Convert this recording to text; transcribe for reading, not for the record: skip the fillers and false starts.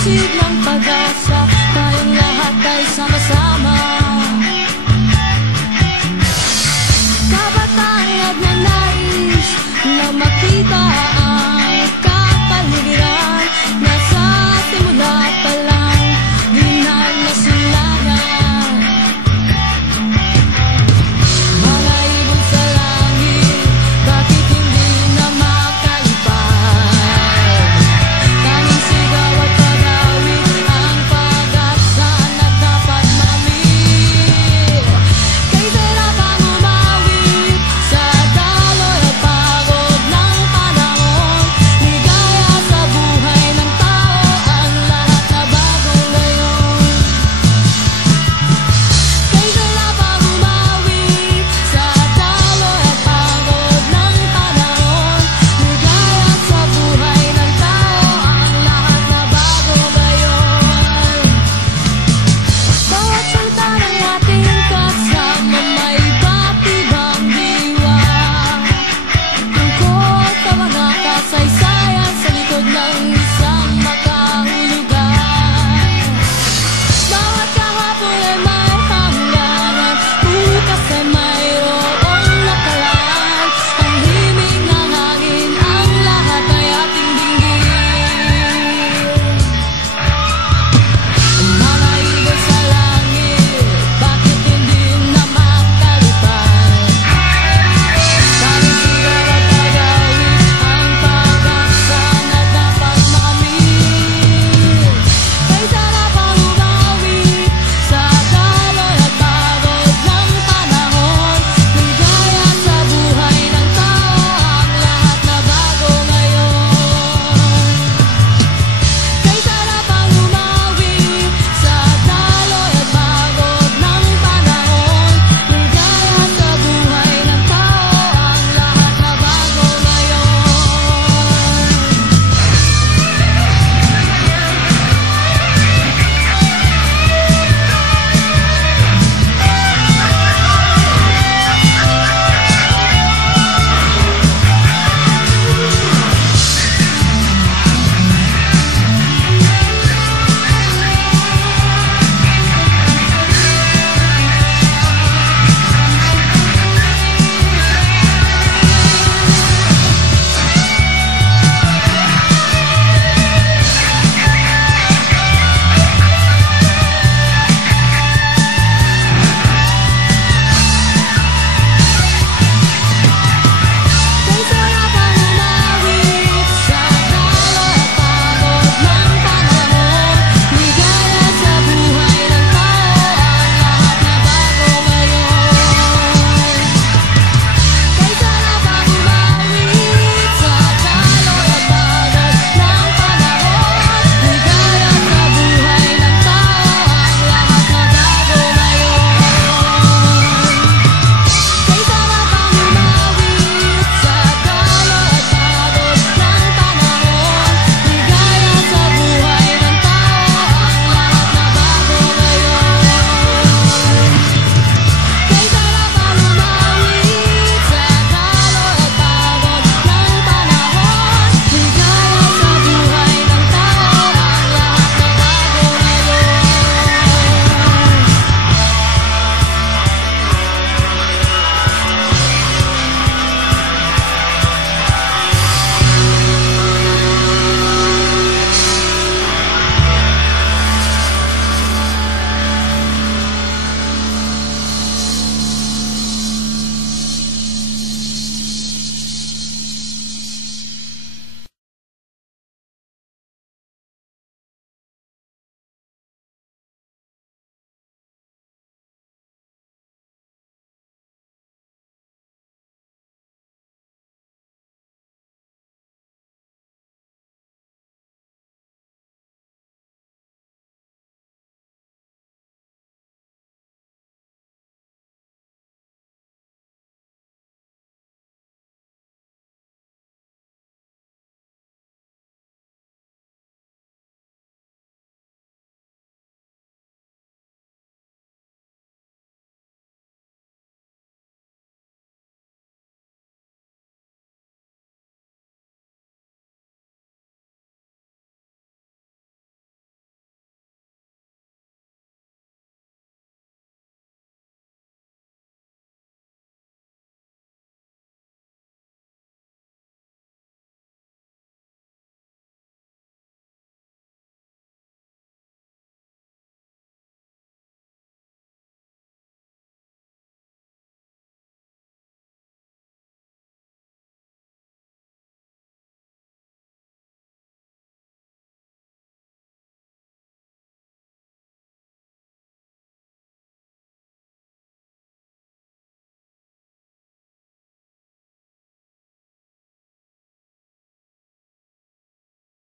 Sisid ng pag-asa, tayong lahat ay sama-sama. Kabataan nagnanais na makita ang kapaligiran. Nasa simula pa lang, di na nasulayan. Mga ibon sa langit, bakit hindi na makalipad? Tanging sigaw at pag-awit ang pag-asa na dapat mamit. Kay tira pang umawit sa daloy at pagod ng panahon. Ligaya sa buhay ng tao, ang lahat na bago ngayon. Kay tira pang umawit sa daloy at pagod ng panahon. Ligaya sa buhay ng tao, ang lahat na bago ngayon. Bawat salita ng ating kasama may iba't ibang diwa. Tungkol sa mga kasaysayan sa likod ng